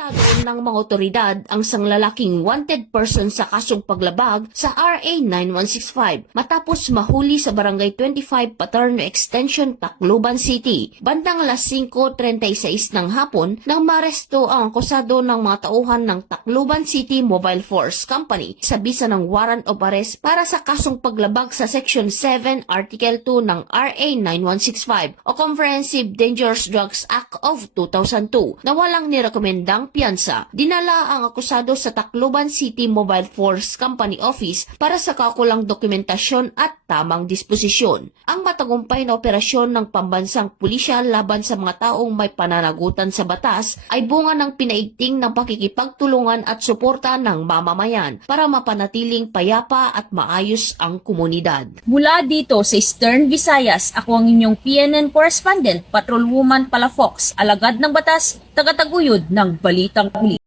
Doon ng mga otoridad ang isang lalaking wanted person sa kasong paglabag sa RA 9165 matapos mahuli sa Barangay 25 Paterno Extension, Tacloban City. Bandang alas 5:36 ng hapon nang maresto ang akusado ng mga tauhan ng Tacloban City Mobile Force Company sa bisa ng warrant of arrest para sa kasong paglabag sa Section 7 Article 2 ng RA 9165 o Comprehensive Dangerous Drugs Act of 2002 na walang nirekomendang piyansa. Dinala ang akusado sa Tacloban City Mobile Force Company Office para sa kakulang dokumentasyon at tamang disposisyon. Ang matagumpay na operasyon ng pambansang pulisya laban sa mga taong may pananagutan sa batas ay bunga ng pinaigting ng pakikipagtulungan at suporta ng mamamayan para mapanatiling payapa at maayos ang komunidad. Mula dito sa Eastern Visayas, ako ang inyong PNN correspondent, Patrolwoman Palafox, alagad ng batas, tagataguyod ng Balitang Huli.